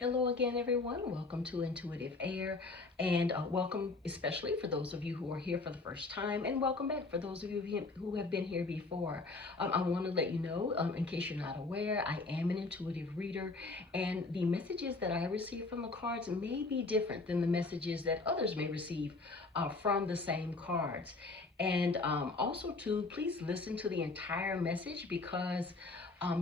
Hello again, everyone. Welcome to Intuitive Air, and welcome especially for those of you who are here for the first time, and welcome back for those of you who have been here before. I want to let you know, in case you're not aware, I am an intuitive reader, and the messages that I receive from the cards may be different than the messages that others may receive from the same cards. And also, too, please listen to the entire message because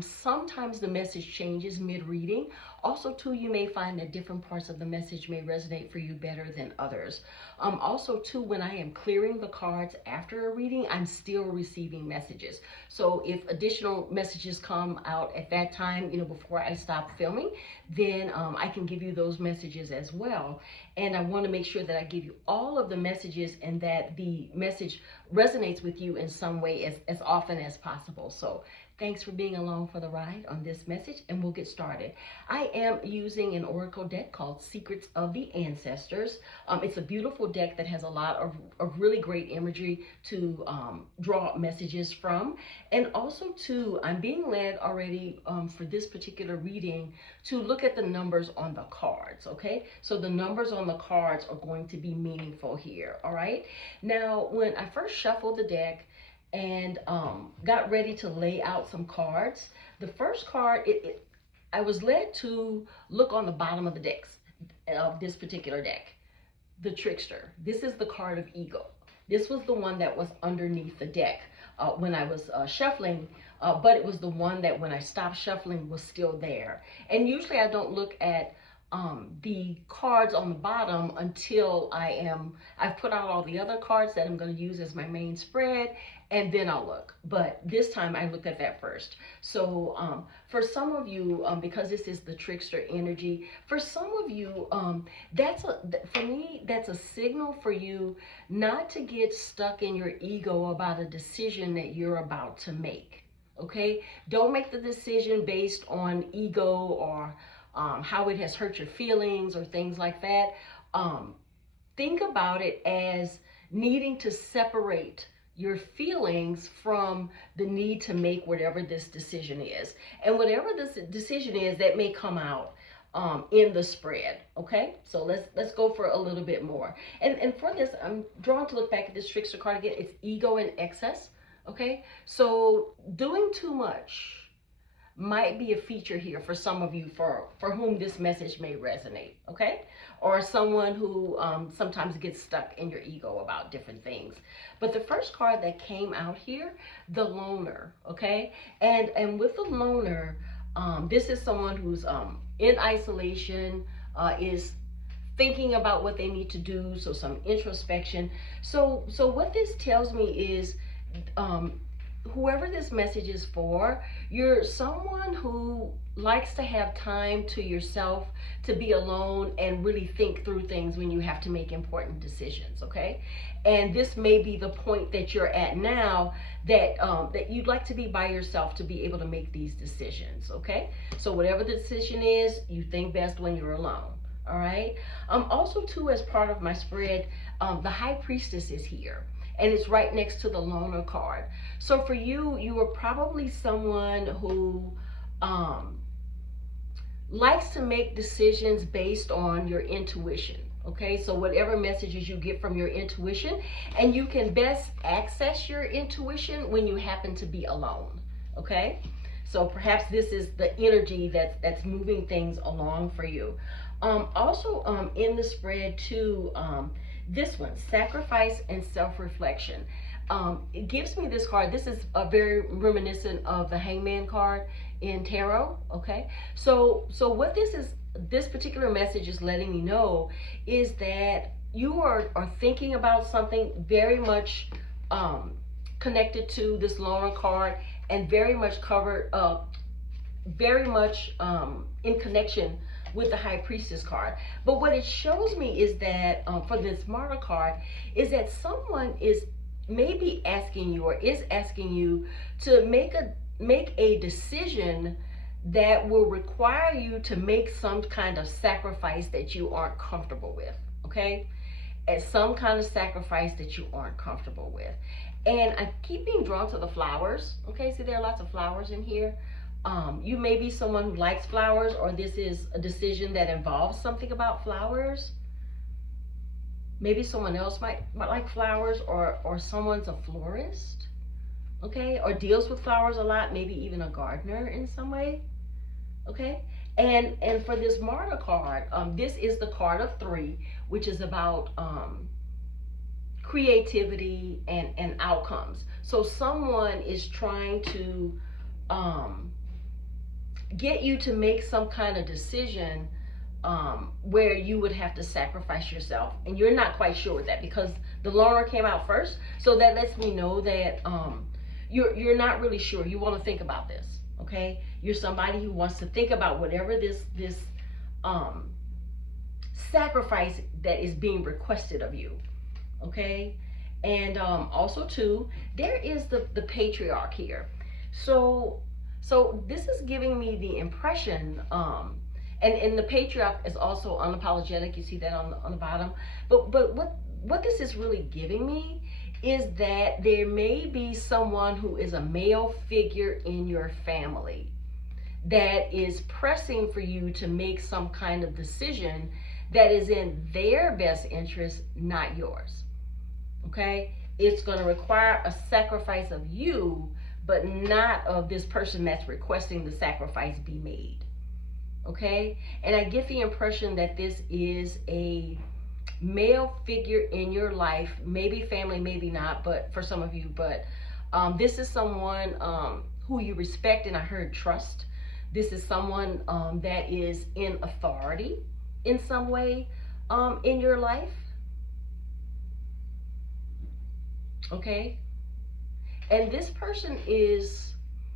sometimes the message changes mid-reading. Also, too, you may find that different parts of the message may resonate for you better than others. Also, too, when I am clearing the cards after a reading, I'm still receiving messages. So if additional messages come out at that time, before I stop filming, then I can give you those messages as well. And I want to make sure that I give you all of the messages and that the message resonates with you in some way as often as possible. So thanks for being along for the ride on this message, and we'll get started. I am using an oracle deck called Secrets of the Ancestors. It's a beautiful deck that has a lot of really great imagery to draw messages from. And also, too, I'm being led already for this particular reading to look at the numbers on the cards, okay? So the numbers on the cards are going to be meaningful here, all right? Now, when I first shuffled the deck, and got ready to lay out some cards. The first card, I was led to look on the bottom of the decks of this particular deck. The Trickster. This is the card of ego. This was the one that was underneath the deck when I was shuffling, but it was the one that when I stopped shuffling was still there. And usually I don't look at the cards on the bottom until I've put out all the other cards that I'm going to use as my main spread, and then I'll look. But this time I looked at that first. So for some of you, because this is the Trickster energy, for some of you, for me, that's a signal for you not to get stuck in your ego about a decision that you're about to make. Okay? Don't make the decision based on ego or how it has hurt your feelings or things like that. Think about it as needing to separate your feelings from the need to make whatever this decision is. And whatever this decision is, that may come out in the spread. Okay, so let's go for a little bit more. And for this, I'm drawn to look back at this Trickster card again. It's ego and excess. Okay, so doing too much might be a feature here for some of you for whom this message may resonate, okay? Or someone who sometimes gets stuck in your ego about different things. But the first card that came out here, the loner, okay? And with the loner, this is someone who's in isolation, is thinking about what they need to do, so some introspection. So what this tells me is, whoever this message is for, you're someone who likes to have time to yourself, to be alone and really think through things when you have to make important decisions, okay? And this may be the point that you're at now, that that you'd like to be by yourself to be able to make these decisions, okay? So whatever the decision is, you think best when you're alone. All right. Also, too, as part of my spread, the High Priestess is here, and it's right next to the loner card. So for you, you are probably someone who likes to make decisions based on your intuition. Okay, so whatever messages you get from your intuition, and you can best access your intuition when you happen to be alone. Okay, so perhaps this is the energy that's moving things along for you. Also, in the spread too, this one, sacrifice and self-reflection. It gives me this card. This is a very reminiscent of the Hangman card in tarot. Okay, so what this particular message is letting me know is that you are thinking about something very much connected to this loner card, and very much covered up, very much in connection with the High Priestess card. But what it shows me is that for this Martyr card is that someone is maybe asking you, or is asking you, to make a decision that will require you to make some kind of sacrifice that you aren't comfortable with, okay? As some kind of sacrifice that you aren't comfortable with. And I keep being drawn to the flowers, okay? See, there are lots of flowers in here. You may be someone who likes flowers, or this is a decision that involves something about flowers. Maybe someone else might like flowers, or someone's a florist, okay, or deals with flowers a lot, maybe even a gardener in some way, okay. And for this martyr card, this is the card of 3, which is about creativity and outcomes. So someone is trying to get you to make some kind of decision where you would have to sacrifice yourself, and you're not quite sure with that because the loner came out first. So that lets me know that you're not really sure. You want to think about this, okay? You're somebody who wants to think about whatever this sacrifice that is being requested of you, okay? And also too, there is the patriarch here. So this is giving me the impression, and the patriarch is also unapologetic. You see that on the bottom. But what this is really giving me is that there may be someone who is a male figure in your family that is pressing for you to make some kind of decision that is in their best interest, not yours. Okay? It's going to require a sacrifice of you, but not of this person that's requesting the sacrifice be made. Okay? And I get the impression that this is a male figure in your life, maybe family, maybe not, but for some of you, but this is someone who you respect, and I heard trust. This is someone that is in authority in some way in your life. Okay? And this person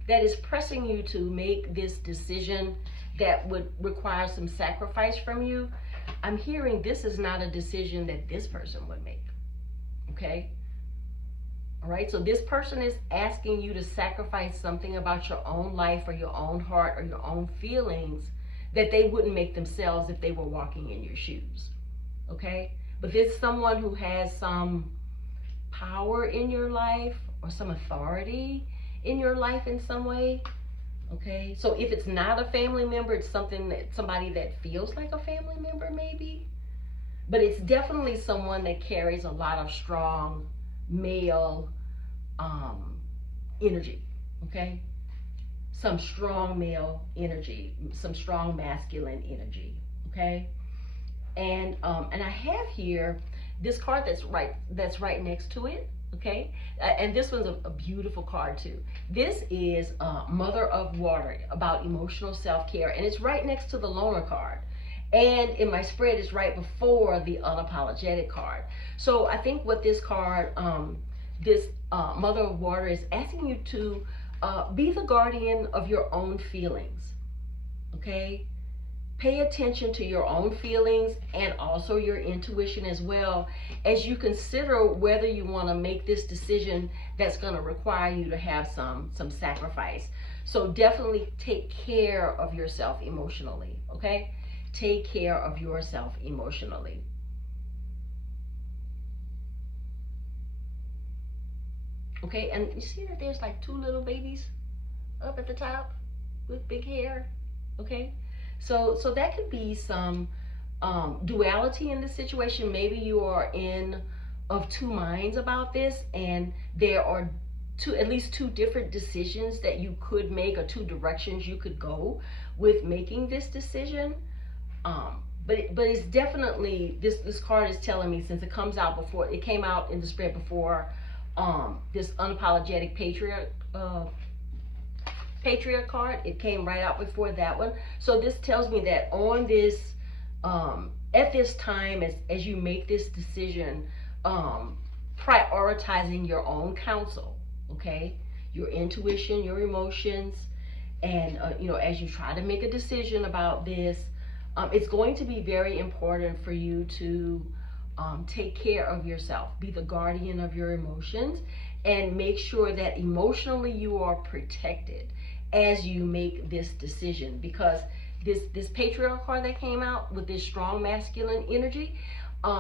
that is pressing you to make this decision that would require some sacrifice from you. I'm hearing this is not a decision that this person would make. Okay? All right, so this person is asking you to sacrifice something about your own life or your own heart or your own feelings that they wouldn't make themselves if they were walking in your shoes. Okay? But there's someone who has some power in your life or some authority in your life in some way. Okay, so if it's not a family member, it's somebody that feels like a family member maybe, but it's definitely someone that carries a lot of strong male energy. Okay, some strong male energy, some strong masculine energy. Okay, and I have here this card that's right next to it. Okay, and this one's a beautiful card too. This is Mother of Water, about emotional self-care, and it's right next to the loner card. And in my spread, it's right before the unapologetic card. So I think what this card, this Mother of Water, is asking you to be the guardian of your own feelings. Okay? Pay attention to your own feelings and also your intuition as well, as you consider whether you want to make this decision that's going to require you to have some sacrifice. So definitely take care of yourself emotionally, okay? Take care of yourself emotionally. Okay, and you see that there's like 2 little babies up at the top with big hair, okay? So that could be some duality in this situation. Maybe you are of 2 minds about this, and there are at least 2 different decisions that you could make, or 2 directions you could go with making this decision. But it's definitely, this card is telling me, since it came out in the spread before this unapologetic patriarch card, it came right out before that one. So this tells me that on this at this time, as you make this decision, prioritizing your own counsel, okay, your intuition, your emotions, and as you try to make a decision about this, it's going to be very important for you to take care of yourself, be the guardian of your emotions, and make sure that emotionally you are protected as you make this decision. Because this patriarch card that came out with this strong masculine energy,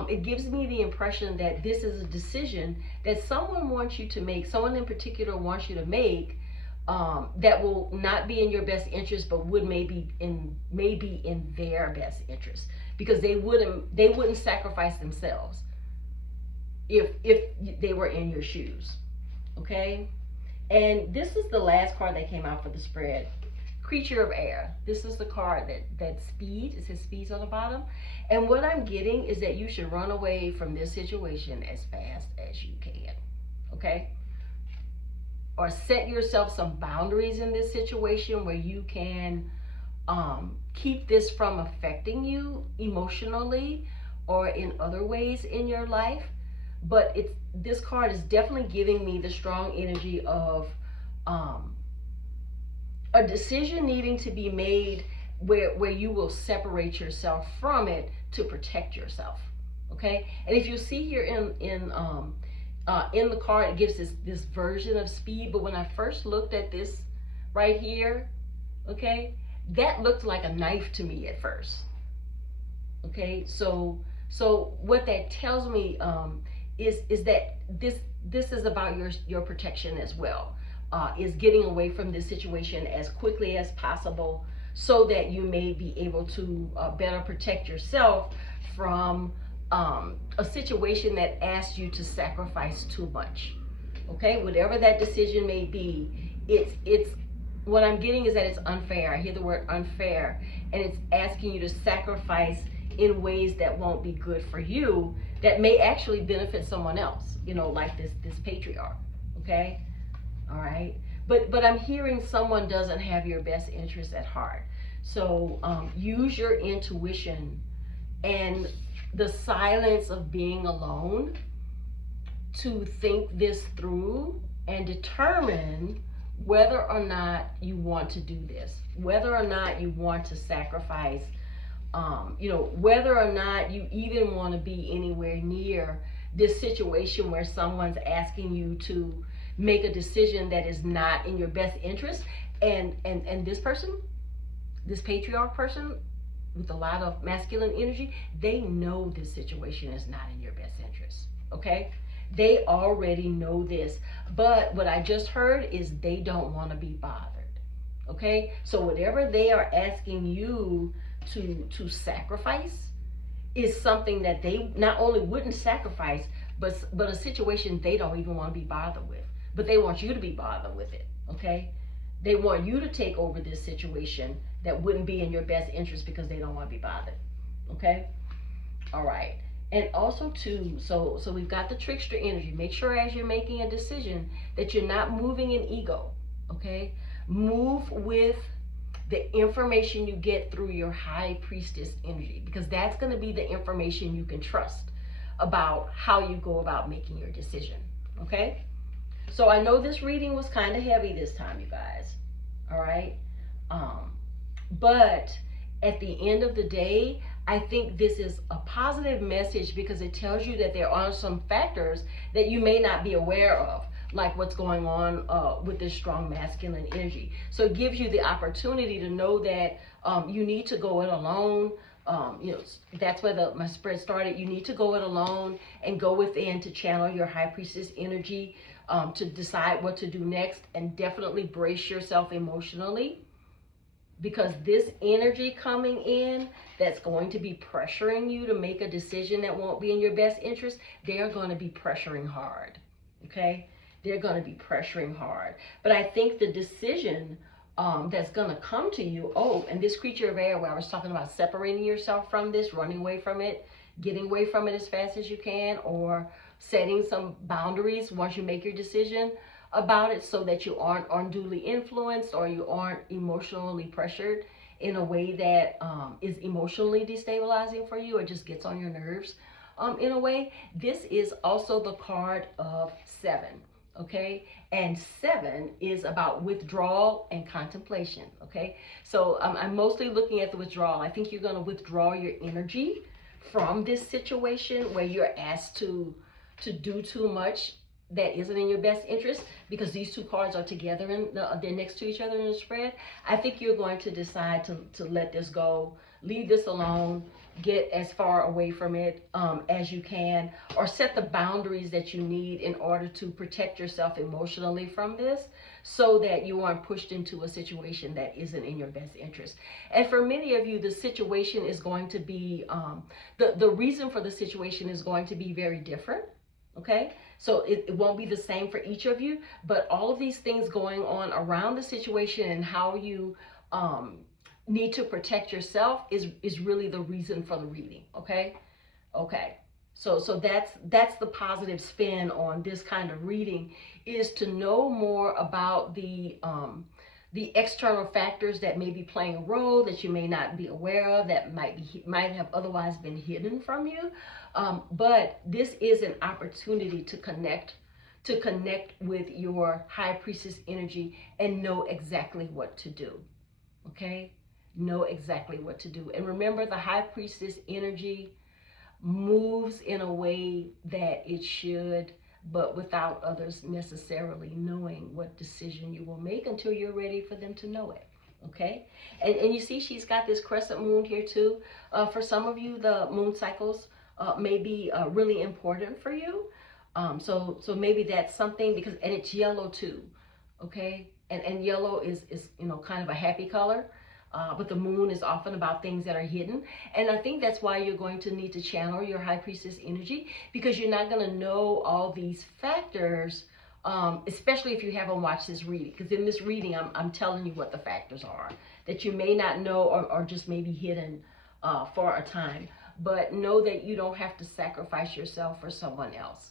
it gives me the impression that this is a decision that someone wants you to make, someone in particular wants you to make, that will not be in your best interest, but would maybe in their best interest, because they wouldn't sacrifice themselves if they were in your shoes. Okay, and this is the last card that came out for the spread. Creature of air. This is the card that speed. It says speeds on the bottom, and what I'm getting is that you should run away from this situation as fast as you can. Okay, or set yourself some boundaries in this situation where you can keep this from affecting you emotionally or in other ways in your life. But this card is definitely giving me the strong energy of a decision needing to be made where you will separate yourself from it to protect yourself. Okay, and if you see here in the card, it gives this version of speed, but when I first looked at this right here, okay, that looked like a knife to me at first. Okay, so what that tells me is that this is about your protection as well. Is getting away from this situation as quickly as possible so that you may be able to better protect yourself from a situation that asks you to sacrifice too much. Okay, whatever that decision may be, it's what I'm getting is that it's unfair. I hear the word unfair, and it's asking you to sacrifice in ways that won't be good for you, that may actually benefit someone else, like this patriarch. Okay, all right, but I'm hearing someone doesn't have your best interest at heart. So use your intuition and the silence of being alone to think this through and determine whether or not you want to do this, whether or not you want to sacrifice, whether or not you even want to be anywhere near this situation where someone's asking you to make a decision that is not in your best interest. And this person, this patriarch person with a lot of masculine energy, they know this situation is not in your best interest. Okay, they already know this, but what I just heard is they don't want to be bothered. Okay, so whatever they are asking you to sacrifice is something that they not only wouldn't sacrifice, but a situation they don't even want to be bothered with, but they want you to be bothered with it. Okay, they want you to take over this situation that wouldn't be in your best interest because they don't want to be bothered. Okay, all right. And also too, so we've got the trickster energy. Make sure as you're making a decision that you're not moving in ego. Okay, move with the information you get through your high priestess energy, because that's going to be the information you can trust about how you go about making your decision. Okay, so I know this reading was kind of heavy this time, you guys. All right, but at the end of the day, I think this is a positive message because it tells you that there are some factors that you may not be aware of, like what's going on with this strong masculine energy. So it gives you the opportunity to know that you need to go it alone. That's where my spread started. You need to go it alone and go within to channel your high priestess energy to decide what to do next, and definitely brace yourself emotionally, because this energy coming in that's going to be pressuring you to make a decision that won't be in your best interest, they're going to be pressuring hard. Okay, they're going to be pressuring hard. But I think the decision that's going to come to you, and this creature of air, where I was talking about separating yourself from this, running away from it, getting away from it as fast as you can, or setting some boundaries once you make your decision about it so that you aren't unduly influenced or you aren't emotionally pressured in a way that is emotionally destabilizing for you or just gets on your nerves in a way. This is also the card of 7. Okay, and 7 is about withdrawal and contemplation. Okay, so I'm mostly looking at the withdrawal. I think you're going to withdraw your energy from this situation where you're asked to do too much that isn't in your best interest, because these two cards are together and they're next to each other in the spread. I think you're going to decide to let this go leave this alone, get as far away from it as you can, or set the boundaries that you need in order to protect yourself emotionally from this, so that you aren't pushed into a situation that isn't in your best interest. And for many of you, the situation is going to be, the reason for the situation is going to be very different. Okay, so it won't be the same for each of you, but all of these things going on around the situation and how you need to protect yourself is really the reason for the reading. Okay, so that's the positive spin on this kind of reading, is to know more about the external factors that may be playing a role that you may not be aware of, that might have otherwise been hidden from you. But this is an opportunity to connect with your high priestess energy and know exactly what to do. Okay, know exactly what to do. And remember, the high priestess energy moves in a way that it should, but without others necessarily knowing what decision you will make until you're ready for them to know it. Okay, and you see she's got this crescent moon here too. For some of you, the moon cycles may be really important for you. So maybe that's something, because, and it's yellow too. Okay, and yellow is kind of a happy color. But the moon is often about things that are hidden. And I think that's why you're going to need to channel your high priestess energy, because you're not going to know all these factors, especially if you haven't watched this reading. Because in this reading, I'm telling you what the factors are that you may not know, or just maybe hidden for a time. But know that you don't have to sacrifice yourself for someone else.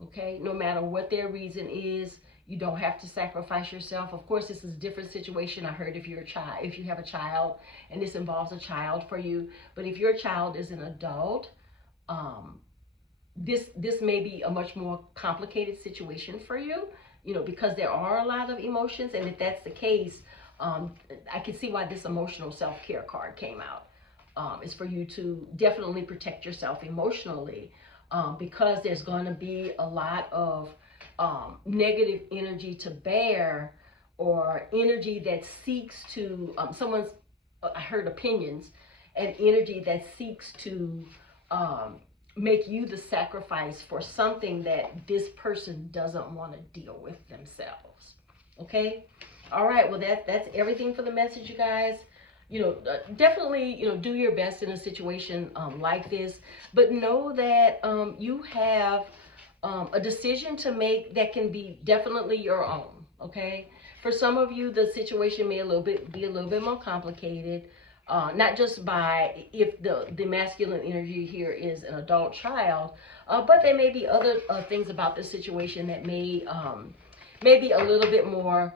Okay, no matter what their reason is, you don't have to sacrifice yourself. Of course, this is a different situation. I heard if you have a child and this involves a child for you, but if your child is an adult, this may be a much more complicated situation for you, because there are a lot of emotions. And if that's the case, I can see why this emotional self-care card came out. Is for you to definitely protect yourself emotionally, because there's going to be a lot of negative energy to bear, or energy that seeks to I heard opinions, and energy that seeks to make you the sacrifice for something that this person doesn't want to deal with themselves. Okay, all right, well that's everything for the message, you guys. Definitely, do your best in a situation like this, but know that you have a decision to make that can be definitely your own. Okay, for some of you, the situation may be a little bit more complicated, not just by if the masculine energy here is an adult child, but there may be other things about the situation that may be a little bit more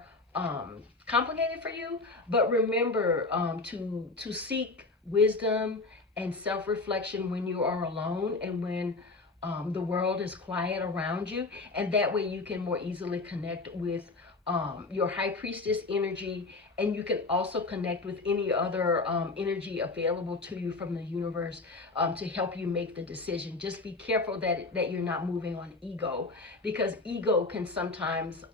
complicated for you. But remember to seek wisdom and self-reflection when you are alone, and when the world is quiet around you, and that way you can more easily connect with your high priestess energy, and you can also connect with any other energy available to you from the universe to help you make the decision. Just be careful that you're not moving on ego, because ego can sometimes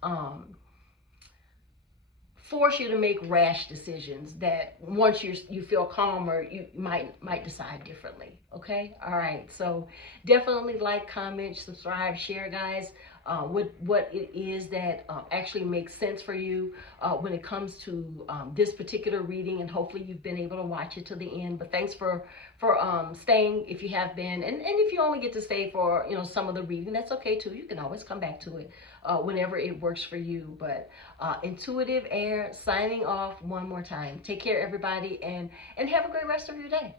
force you to make rash decisions that once you feel calmer, you might decide differently. Okay, all right, so definitely like, comment, subscribe, share, guys, what it is that actually makes sense for you when it comes to this particular reading, and hopefully you've been able to watch it to the end. But thanks for staying if you have been, and if you only get to stay for some of the reading, that's okay too. You can always come back to it whenever it works for you. But Intuitive Air signing off one more time. Take care, everybody, and have a great rest of your day.